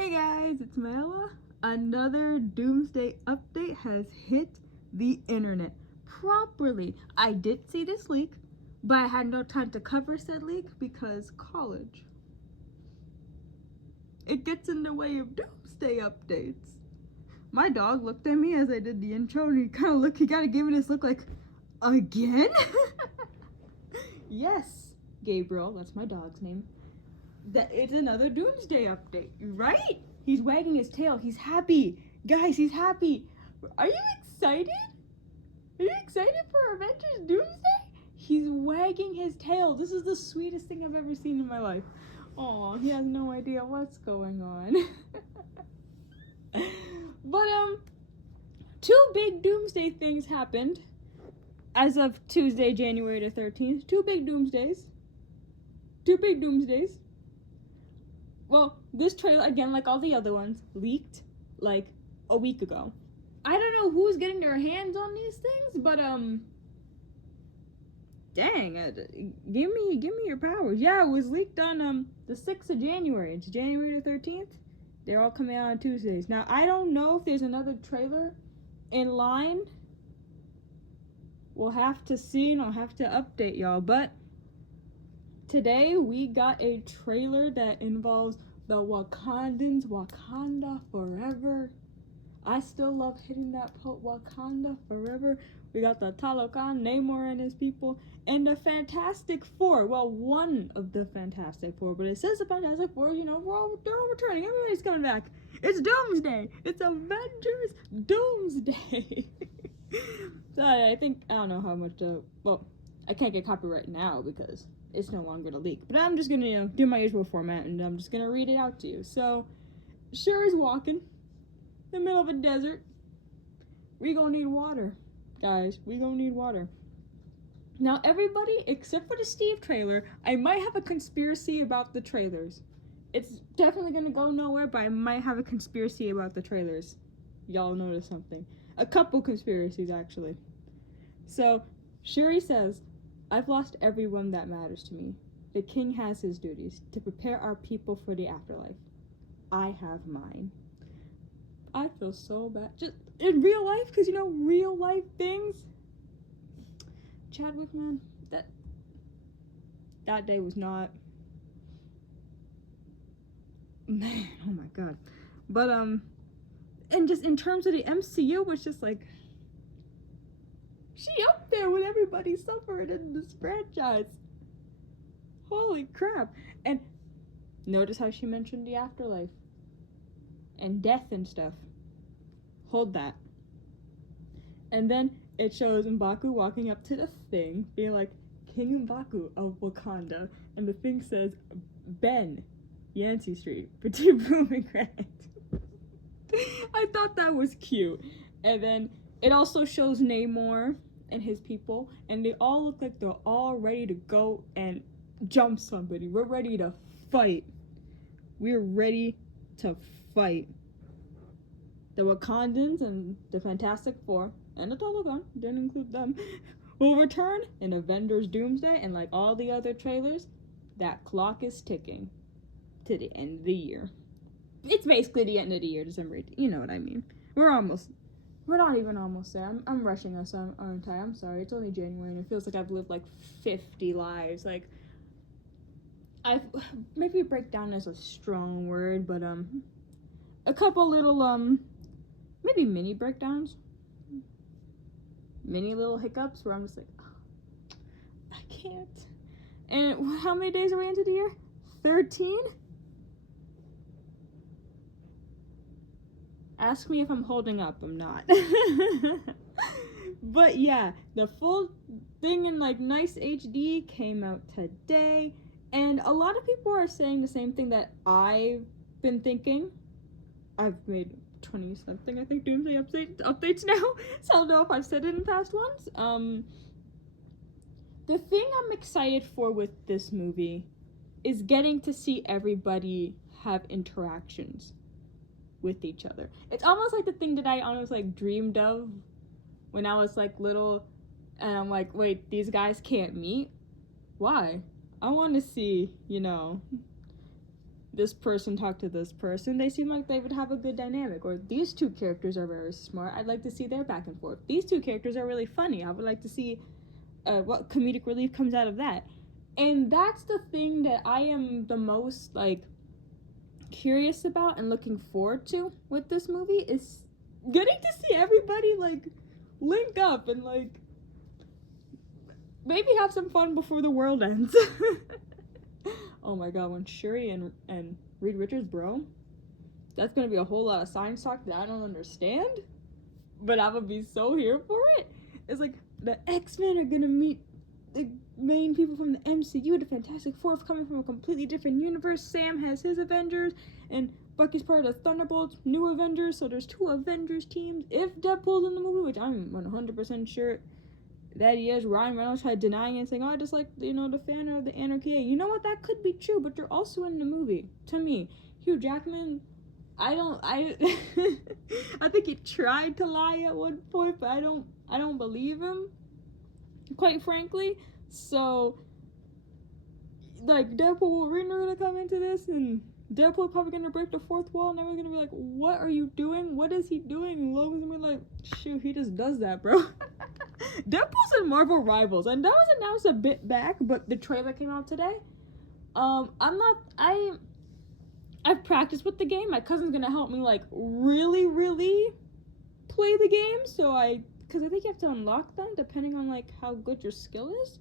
Hey guys, it's Mela. Another Doomsday update has hit the internet properly. I did see this leak, but I had no time to cover said leak because college. It gets in the way of Doomsday updates. My dog looked at me as I did the intro and he kind of gave me this look like, again? Yes, Gabriel, that's my dog's name. That it's another Doomsday update, right? He's wagging his tail. He's happy. Guys, he's happy. Are you excited? Are you excited for Avengers Doomsday? He's wagging his tail. This is the sweetest thing I've ever seen in my life. Aw, he has no idea what's going on. But, two big Doomsday things happened as of Tuesday, January the 13th. Two big Doomsdays. Well, this trailer, again, like all the other ones, leaked like a week ago. I don't know who's getting their hands on these things, but dang, give me your powers. Yeah, it was leaked on the 6th of January. It's January the 13th. They're all coming out on Tuesdays. Now, I don't know if there's another trailer in line. We'll have to see, and I'll have to update y'all, but today we got a trailer that involves the Wakandans, Wakanda forever. I still love hitting that quote, Wakanda forever. We got the Talokan, Namor and his people, and the Fantastic Four. Well, one of the Fantastic Four, but it says the Fantastic Four, you know, they're all returning. Everybody's coming back. It's Doomsday. It's Avengers Doomsday. So I don't know how much well, I can't get copyright now because it's no longer the leak. But I'm just gonna, do my usual format and I'm just gonna read it out to you. So, Shuri's walking in the middle of a desert. We gonna need water, guys. We gonna need water. Now, everybody, except for the Steve trailer, I might have a conspiracy about the trailers. It's definitely gonna go nowhere, but I might have a conspiracy about the trailers. Y'all notice something. A couple conspiracies, actually. So, Shuri says, I've lost everyone that matters to me. The king has his duties to prepare our people for the afterlife. I have mine. I feel so bad. Just in real life, because real life things. Chadwick, man, that day was not. Man, oh my god. But and just in terms of the MCU, was just like, she up there with everybody suffering in this franchise. Holy crap. And notice how she mentioned the afterlife and death and stuff. Hold that. And then it shows M'Baku walking up to the thing, being like, King M'Baku of Wakanda. And the thing says, Ben, Yancey Street, Petit Pomegranate. I thought that was cute. And then it also shows Namor and his people, and they all look like they're all ready to go and jump somebody. We're ready to fight. We're ready to fight. The Wakandans and the Fantastic Four, and the Talokan, didn't include them, will return in Avengers Doomsday, and like all the other trailers, that clock is ticking to the end of the year. It's basically the end of the year, December 18th. You know what I mean. We're not even almost there. I'm rushing us, aren't I? I'm sorry. It's only January, and it feels like I've lived like 50 lives. Like, maybe breakdown is a strong word, but a couple little maybe mini breakdowns, mini little hiccups where I'm just like, oh, I can't. And how many days are we into the year? 13. Ask me if I'm holding up. I'm not. But yeah, the full thing in like nice HD came out today, and a lot of people are saying the same thing that I've been thinking. I've made 20 something, I think, Doomsday updates now, so I don't know if I've said it in past ones. The thing I'm excited for with this movie is getting to see everybody have interactions with each other. It's almost like the thing that I almost like dreamed of when I was like little, and I'm like, wait, these guys can't meet? Why? I want to see, this person talk to this person. They seem like they would have a good dynamic. Or these two characters are very smart. I'd like to see their back and forth. These two characters are really funny. I would like to see what comedic relief comes out of that. And that's the thing that I am the most, like, curious about and looking forward to with this movie is getting to see everybody, like, link up and, like, maybe have some fun before the world ends. Oh my god, when Shuri and Reed Richards, bro, that's gonna be a whole lot of science talk that I don't understand, but I'm gonna be so here for it. It's like, the X-Men are gonna meet the main people from the MCU, the Fantastic Four coming from a completely different universe. Sam has his Avengers, and Bucky's part of the Thunderbolts, new Avengers, so there's 2 Avengers teams. If Deadpool's in the movie, which I'm 100% sure that he is, Ryan Reynolds tried denying it, saying, oh, I just like, you know, the fan of the Anarchy. You know what, that could be true, but you're also in the movie. To me, Hugh Jackman, I think he tried to lie at one point, but I don't believe him, quite frankly. So, like, Deadpool and Wolverine are gonna come into this, and Deadpool probably gonna break the 4th wall, and everyone's gonna be like, what are you doing? What is he doing? And Logan's gonna be like, shoot, he just does that, bro. Deadpool's in Marvel Rivals, and that was announced a bit back, but the trailer came out today. I've practiced with the game. My cousin's gonna help me, like, really, really play the game, because I think you have to unlock them depending on, like, how good your skill is.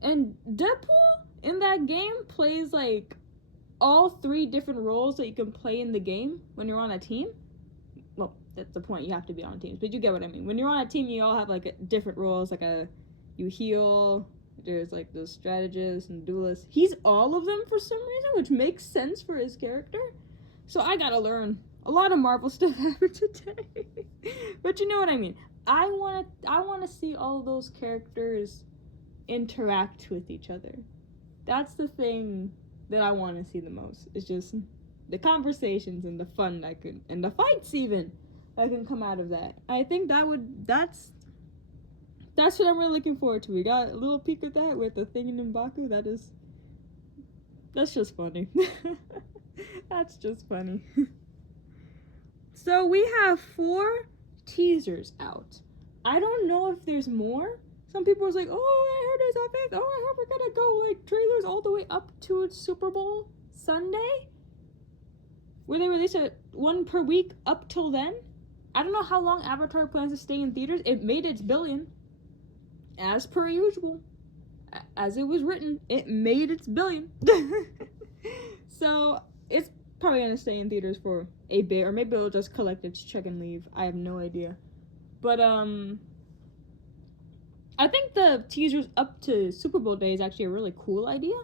And Deadpool in that game plays, like, all 3 different roles that you can play in the game when you're on a team. Well, that's the point, you have to be on teams, but you get what I mean. When you're on a team, you all have, like, different roles, like you heal, there's, like, the strategist and duelist. He's all of them for some reason, which makes sense for his character. So I gotta learn a lot of Marvel stuff after today. But you know what I mean. I wanna see all of those characters interact with each other. That's the thing that I want to see the most. It's just the conversations and the fun and the fights even that can come out of that. I think that's what I'm really looking forward to. We got a little peek at that with the thing in M'Baku. That's just funny. That's just funny. So we have 4 teasers out. I don't know if there's more. Some people was like, oh, I heard there's a 5th. Oh, I heard we're gonna go, like, trailers all the way up to Super Bowl Sunday, where they release one per week up till then. I don't know how long Avatar plans to stay in theaters. It made its billion, as per usual. As it was written, it made its billion. So it's probably gonna stay in theaters for a bit, or maybe it'll just collect its check and leave. I have no idea. But I think the teasers up to Super Bowl day is actually a really cool idea.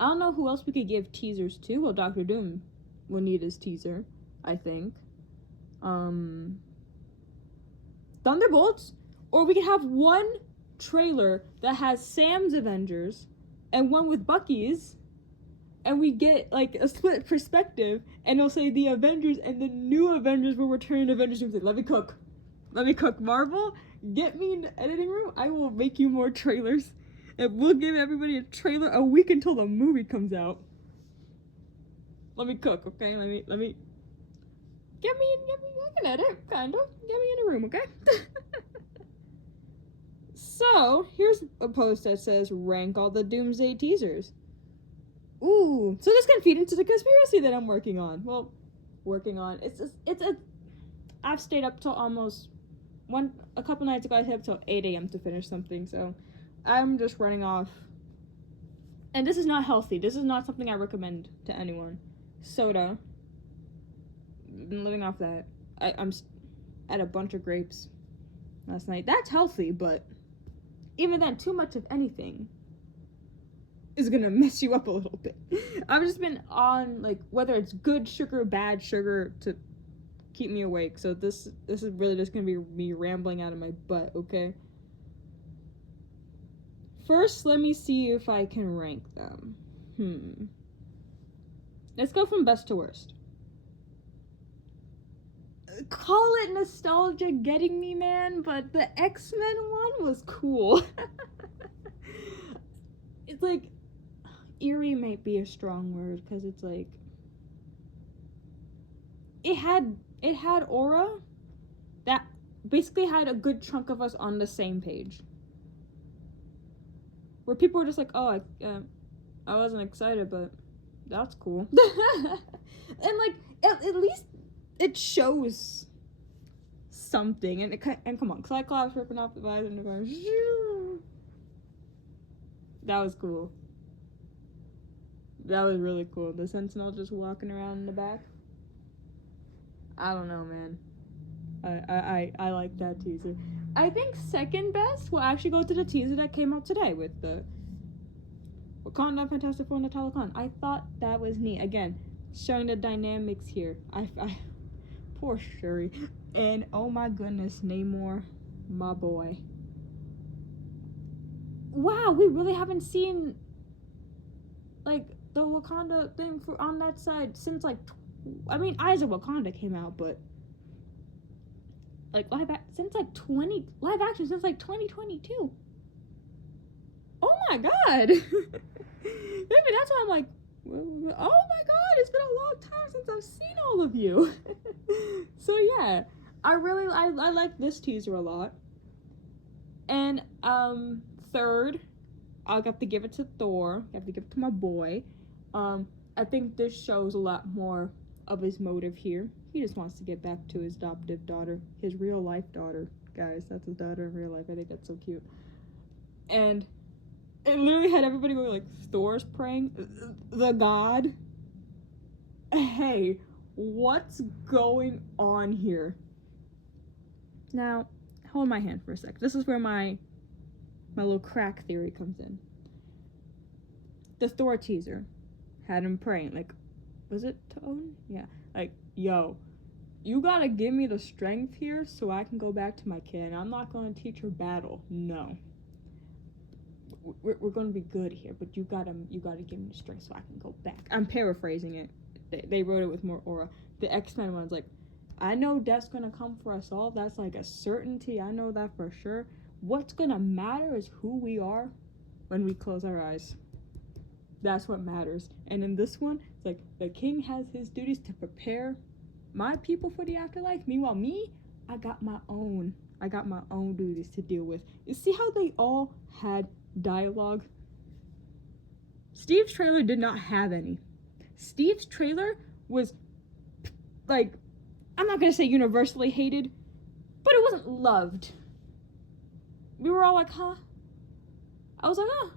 I don't know who else we could give teasers to. Well, Doctor Doom will need his teaser, I think. Thunderbolts, or we could have one trailer that has Sam's Avengers and one with Bucky's, and we get, like, a split perspective, and it'll say the Avengers and the new Avengers will return to Avengers Doomsday. Let me cook, Marvel. Get me in the editing room. I will make you more trailers, and we'll give everybody a trailer a week until the movie comes out. Let me cook, okay? Let me. Get me. I can edit, kind of. Get me in a room, okay? So here's a post that says rank all the Doomsday teasers. Ooh, so this can feed into the conspiracy that I'm working on. Well, I've stayed up till almost a couple nights ago. I hit up till 8 a.m. to finish something, so I'm just running off. And this is not healthy. This is not something I recommend to anyone. Soda. Been living off that. I'm at a bunch of grapes last night. That's healthy, but even then, too much of anything is gonna mess you up a little bit. I've just been on, like, whether it's good sugar, bad sugar, to keep me awake. So this is really just gonna be me rambling out of my butt, okay? First, let me see if I can rank them. Let's go from best to worst. Call it nostalgia getting me, man, but the X-Men one was cool. It's like, eerie might be a strong word, because it's like, it had aura that basically had a good chunk of us on the same page. Where people were just like, oh, I wasn't excited, but that's cool. And like, at least it shows something. And come on, Cyclops ripping off the visor and going, shoo. That was cool. That was really cool. The Sentinel just walking around in the back. I don't know, man. I like that teaser. I think second best will actually go to the teaser that came out today with the Wakanda Fantastic Four and the Talokan. I thought that was neat. Again, showing the dynamics here. I poor Shuri. And oh my goodness, Namor, my boy. Wow, we really haven't seen like the Wakanda thing for on that side since like Eyes of Wakanda came out, but like live action since like 2022. Oh my god. Maybe that's why I'm like, oh my god, it's been a long time since I've seen all of you. So yeah, I like this teaser a lot. And third, I'll have to give it to Thor. I have to give it to my boy. I think this shows a lot more of his motive here. He just wants to get back to his adoptive daughter, his real life daughter. Guys, that's his daughter in real life. I think that's so cute. And it literally had everybody going like, Thor's praying, the god. Hey, what's going on here? Now, hold my hand for a sec. This is where my little crack theory comes in. The Thor teaser had him praying, like, was it to Odin? Yeah. Like, yo, you gotta give me the strength here so I can go back to my kid. I'm not gonna teach her battle. No. We're gonna be good here, but you gotta give me the strength so I can go back. I'm paraphrasing it. They wrote it with more aura. The X-Men one's like, I know death's gonna come for us all. That's like a certainty. I know that for sure. What's gonna matter is who we are when we close our eyes. That's what matters. And in this one, it's like the king has his duties to prepare my people for the afterlife. Meanwhile, me, I got my own duties to deal with. You see how they all had dialogue? Steve's trailer did not have any. Steve's trailer was like, I'm not gonna say universally hated, but it wasn't loved. We were all like, huh? I was like, huh?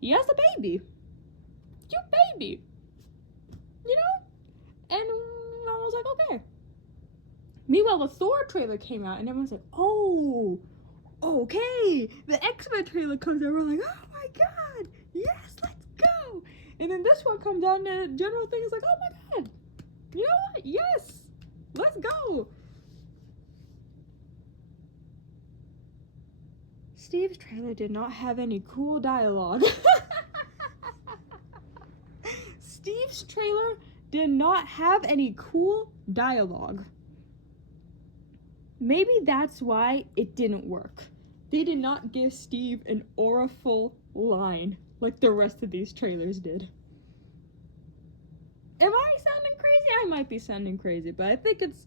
He has a baby. Cute baby. You know? And I was like, okay. Meanwhile, the Thor trailer came out and everyone's like, oh, okay. The X-Men trailer comes out, we're like, oh my god, yes, let's go. And then this one comes out and the general thing is like, oh my god, you know what? Yes, let's go. Steve's trailer did not have any cool dialogue. Steve's trailer did not have any cool dialogue. Maybe that's why it didn't work. They did not give Steve an auraful line like the rest of these trailers did. Am I sounding crazy? I might be sounding crazy, but I think it's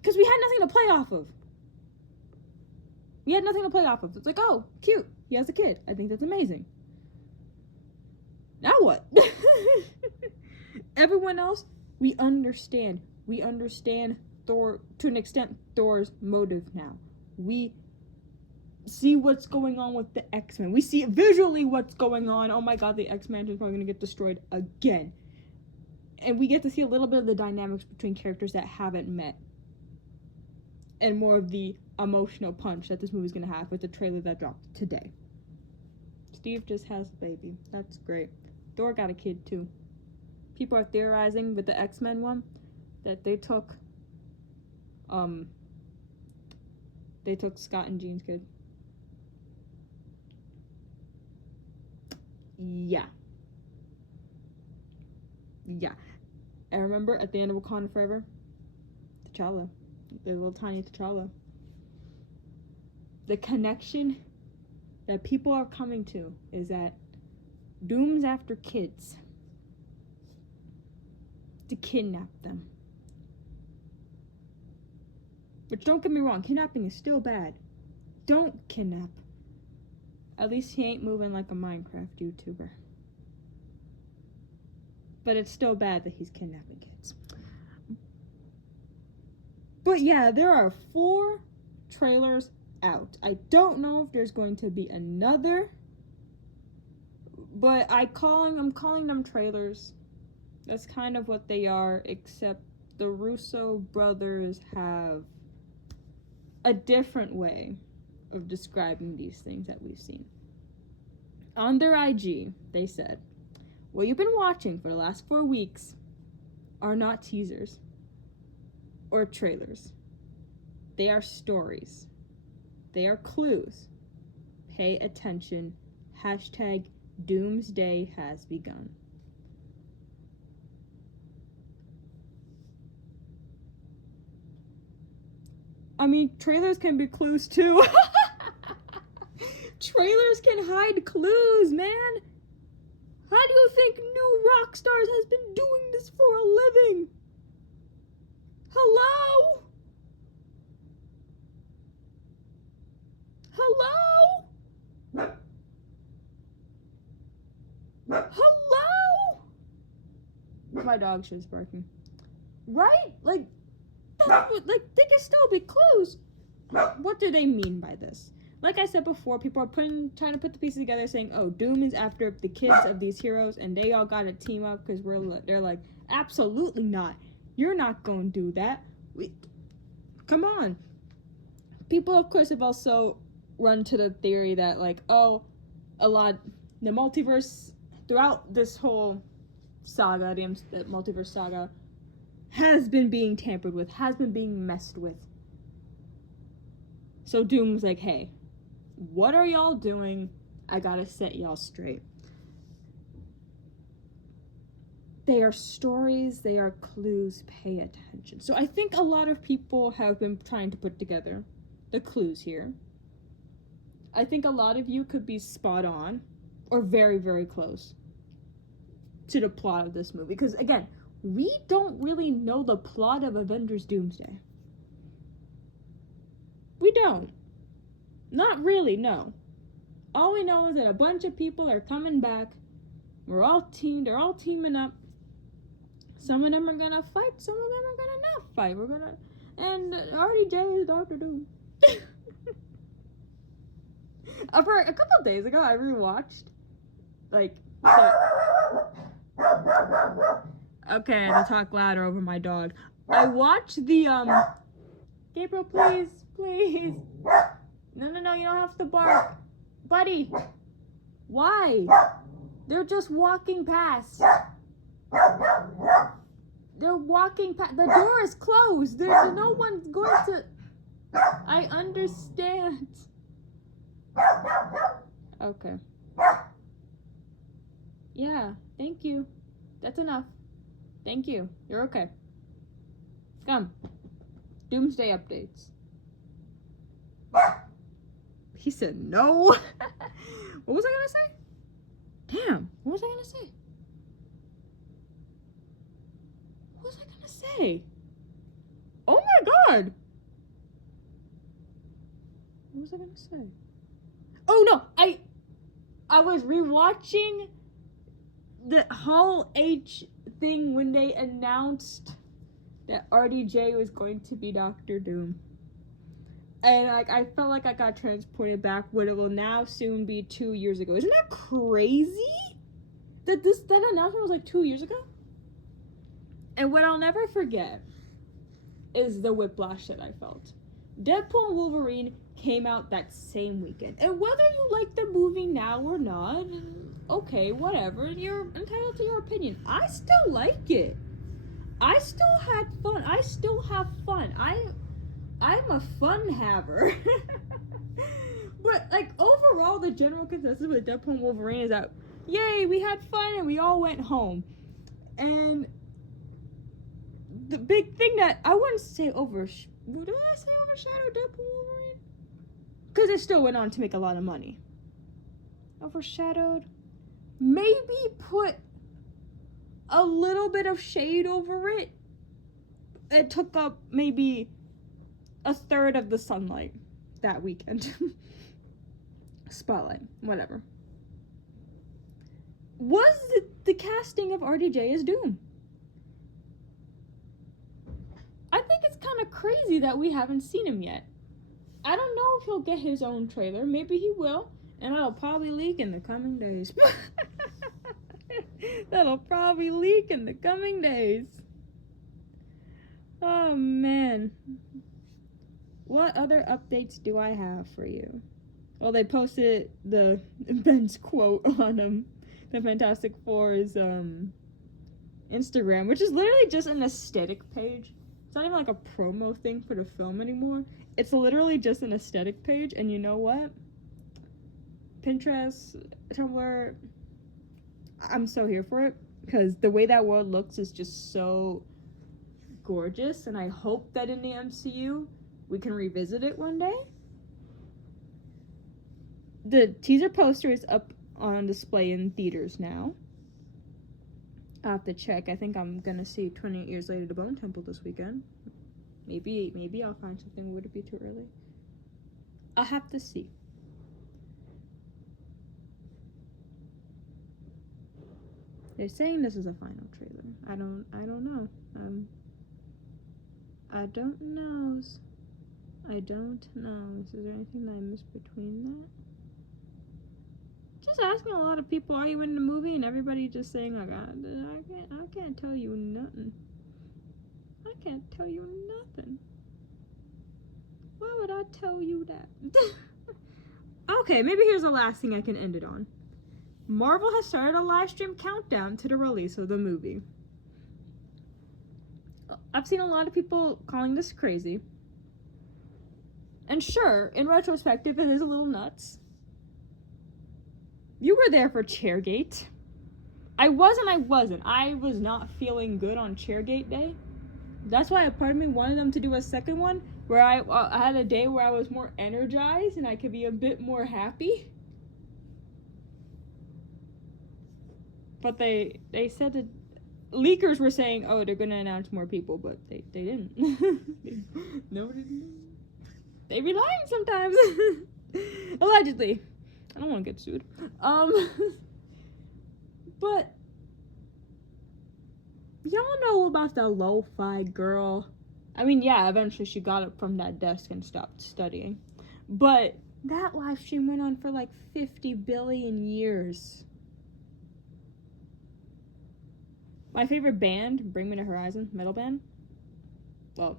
because we had nothing to play off of. We had nothing to play off of. It's like, oh, cute. He has a kid. I think that's amazing. Now what? Everyone else, we understand. We understand Thor, to an extent, Thor's motive now. We see what's going on with the X-Men. We see visually what's going on. Oh my god, the X-Men is probably going to get destroyed again. And we get to see a little bit of the dynamics between characters that haven't met. And more of the emotional punch that this movie's going to have with the trailer that dropped today. Steve just has a baby. That's great. Thor got a kid too. People are theorizing with the X-Men one that they took Scott and Jean's kid. Yeah. And remember at the end of Wakanda Forever, T'Challa, the little tiny T'Challa. The connection that people are coming to is that Doom's after kids to kidnap them. Which, don't get me wrong, kidnapping is still bad. Don't kidnap. At least he ain't moving like a Minecraft YouTuber. But it's still bad that he's kidnapping kids. But yeah, there are 4 trailers out. I don't know if there's going to be another. But I'm calling them trailers. That's kind of what they are, except the Russo brothers have a different way of describing these things that we've seen. On their IG, they said, what you've been watching for the last 4 weeks are not teasers or trailers. They are stories. They are clues. Pay attention. Hashtag Doomsday has begun. I mean, trailers can be clues too. Trailers can hide clues, man. How do you think New Rockstars has been doing this for a living? Hello? Hello? Hello? My dog's just barking. Right? Like, they can still be clues. What do they mean by this? Like I said before, people are trying to put the pieces together, saying, "Oh, Doom is after the kids of these heroes, and they all got to team up because they're like, absolutely not. You're not going to do that. Come on." People, of course, have also run to the theory that, like, oh, the multiverse throughout this whole saga, the multiverse saga, has been being tampered with, has been being messed with. So Doom's like, hey, what are y'all doing? I gotta set y'all straight. They are stories, they are clues, pay attention. So I think a lot of people have been trying to put together the clues here. I think a lot of you could be spot on, or very, very close to the plot of this movie. Because, again, we don't really know the plot of Avengers Doomsday. We don't. Not really, no. All we know is that a bunch of people are coming back. They're all teaming up. Some of them are gonna fight, some of them are gonna not fight. And RDJ is Dr. Doom. For a couple of days ago, I rewatched, okay, I had to talk louder over my dog. I watched the, Gabriel, please. No, you don't have to bark. Buddy, why? They're just walking past. They're walking past. The door is closed. There's no one's going to. I understand. Okay. Yeah, thank you. That's enough. Thank you. You're okay. Come. Doomsday updates. He said no. What was I gonna say? Damn, what was I gonna say? Oh my god! What was I gonna say? Oh no, I was rewatching the Hall H thing when they announced that RDJ was going to be Dr. Doom. And I felt like I got transported back what it will now soon be 2 years ago. Isn't that crazy? That announcement was like 2 years ago? And what I'll never forget is the whiplash that I felt. Deadpool and Wolverine came out that same weekend. And whether you like the movie now or not, okay, whatever. You're entitled to your opinion. I still like it. I still had fun. I still have fun. I'm a fun haver. But, overall, the general consensus with Deadpool and Wolverine is that, yay, we had fun and we all went home. And the big thing that I wouldn't say did I say overshadowed Deadpool and Wolverine? Because it still went on to make a lot of money. Overshadowed? Maybe put a little bit of shade over it. It took up maybe a third of the sunlight that weekend. Spotlight, whatever. Was the casting of RDJ as Doom? I think it's kind of crazy that we haven't seen him yet. I don't know if he'll get his own trailer. Maybe he will, and it'll probably leak in the coming days. That'll probably leak in the coming days. Oh, man. What other updates do I have for you? Well, they posted the Ben's quote on the Fantastic Four's Instagram, which is literally just an aesthetic page. It's not even like a promo thing for the film anymore. It's literally just an aesthetic page, and you know what? Pinterest, Tumblr, I'm so here for it, because the way that world looks is just so gorgeous, and I hope that in the MCU we can revisit it one day. The teaser poster is up on display in theaters now. I'll have to check. I think I'm gonna see 28 Years Later The Bone Temple this weekend. Maybe I'll find something. Would it be too early? I'll have to see. They're saying this is a final trailer. I don't know. I don't know. Is there anything that I missed between that? Just asking a lot of people, are you in the movie? And everybody just saying, I can't tell you nothing. I can't tell you nothing. Why would I tell you that? Okay, maybe here's the last thing I can end it on. Marvel has started a live stream countdown to the release of the movie. I've seen a lot of people calling this crazy. And sure, in retrospective, it is a little nuts. You were there for Chairgate. I wasn't. I was not feeling good on Chairgate Day. That's why a part of me wanted them to do a second one where I had a day where I was more energized and I could be a bit more happy. But they said that leakers were saying, oh, they're going to announce more people, but they didn't. Nobody didn't. They be lying sometimes. Allegedly. I don't want to get sued. But y'all know about the lo-fi girl. I mean, yeah, eventually she got up from that desk and stopped studying. But that live stream went on for like 50 billion years. My favorite band, Bring Me the Horizon, metal band. Well,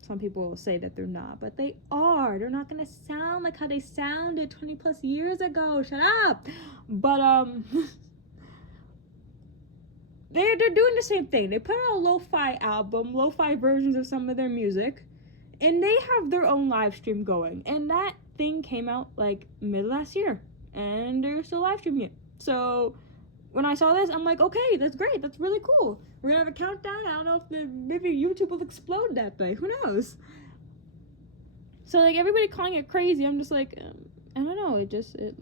some people will say that they're not, but they are. They're not gonna sound like how they sounded 20 plus years ago. Shut up. But they're doing the same thing. They put out a lo-fi album, lo-fi versions of some of their music, and they have their own live stream going. And that thing came out like mid last year, and they're still live streaming it. So when I saw this, I'm like, okay, that's great. That's really cool. We're gonna have a countdown. I don't know if maybe YouTube will explode that day. Who knows? So like everybody calling it crazy, I'm just like, I don't know. It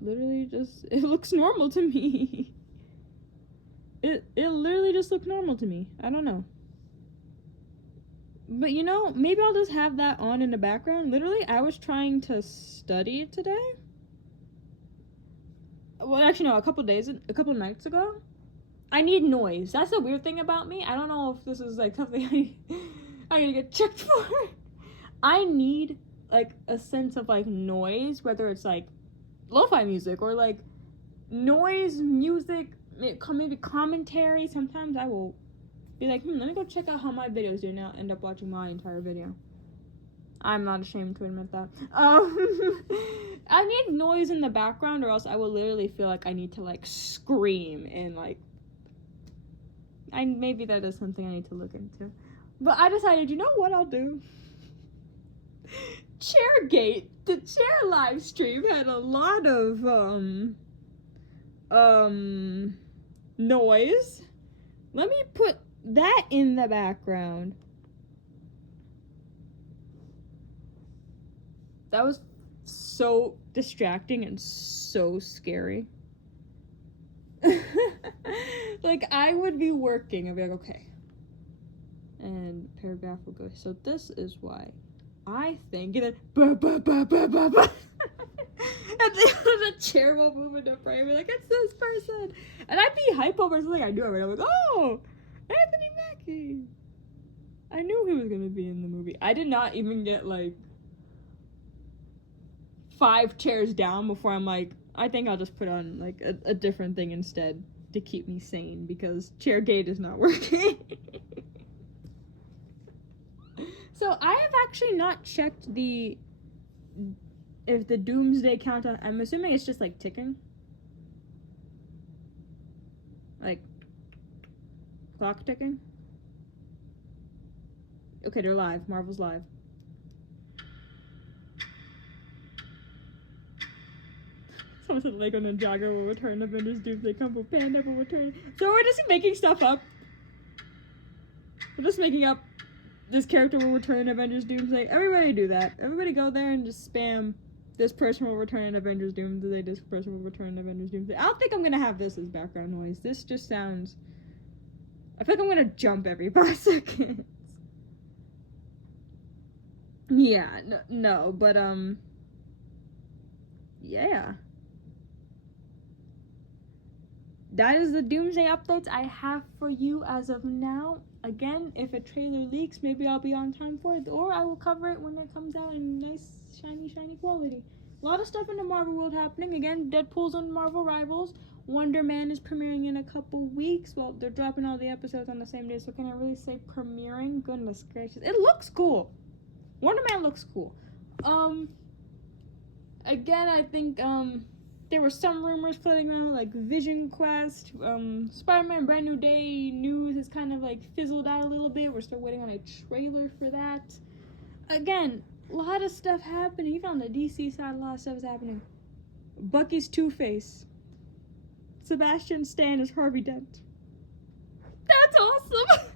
literally looks normal to me. It literally just looked normal to me. I don't know. But you know, maybe I'll just have that on in the background. Literally, I was trying to study today. Well, actually, no, a couple nights ago. I need noise. That's the weird thing about me. I don't know if this is like something I gotta get checked for. I need like a sense of like noise, whether it's like lo-fi music or like noise music, maybe commentary. Sometimes I will be like, let me go check out how my videos do, and I'll end up watching my entire video. I'm not ashamed to admit that. I need noise in the background, or else I will literally feel like I need to like scream and like. Maybe that is something I need to look into. But I decided, you know what I'll do? Chairgate, the chair live stream had a lot of noise. Let me put that in the background. That was so distracting and so scary. Like, I would be working. I'd be like, okay. And paragraph will go, so this is why I think, and then, bah, bah, bah, bah, bah, bah. And then the chair will move into frame, like, it's this person. And I'd be hype over something I knew already. I'm like, oh, Anthony Mackie. I knew he was gonna be in the movie. I did not even get, like, 5 chairs down before I'm like, I think I'll just put on, like, a different thing instead to keep me sane, because Chairgate is not working. So I have actually not checked if the Doomsday countdown. I'm assuming it's just like ticking, like clock ticking. Okay, they're live. Marvel's live. Someone said Lego Ninjago will return. Avengers Doomsday Kung Fu Panda will return. So we're just making stuff up. We're just making up. This character will return in Avengers Doomsday. Everybody do that. Everybody go there and just spam. This person will return in Avengers Doomsday. This person will return in Avengers Doomsday. I don't think I'm gonna have this as background noise. This just sounds. I feel like I'm gonna jump every 5 seconds. Yeah, no, but yeah. That is the Doomsday updates I have for you as of now. Again, if a trailer leaks, maybe I'll be on time for it, or I will cover it when it comes out in nice, shiny quality. A lot of stuff in the Marvel world happening. Again, Deadpool's on Marvel Rivals. Wonder Man is premiering in a couple weeks. Well, they're dropping all the episodes on the same day, so can I really say premiering? Goodness gracious. It looks cool. Wonder Man looks cool. Again, I think, there were some rumors floating around, like Vision Quest, Spider-Man Brand New Day news has kind of like fizzled out a little bit. We're still waiting on a trailer for that. Again, a lot of stuff happening. Even on the DC side, a lot of stuff is happening. Bucky's Two-Face. Sebastian Stan is Harvey Dent. That's awesome!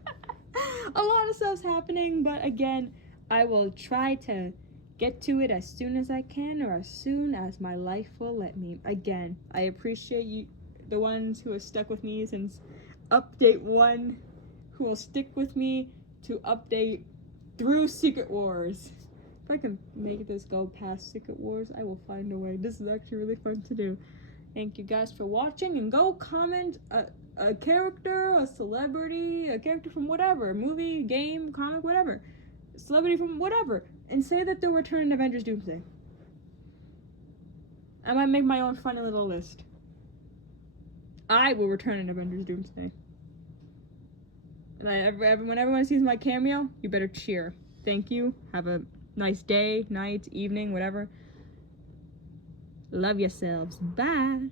A lot of stuff's happening, but again, I will try to get to it as soon as I can, or as soon as my life will let me. Again, I appreciate you, the ones who have stuck with me since update 1, who will stick with me to update through Secret Wars. If I can make this go past Secret Wars, I will find a way. This is actually really fun to do. Thank you guys for watching, and go comment a character, a celebrity, a character from whatever, movie, game, comic, whatever. Celebrity from whatever, and say that they'll return in Avengers Doomsday. I might make my own funny little list. I will return in Avengers Doomsday. And when everyone sees my cameo, you better cheer. Thank you. Have a nice day, night, evening, whatever. Love yourselves. Bye.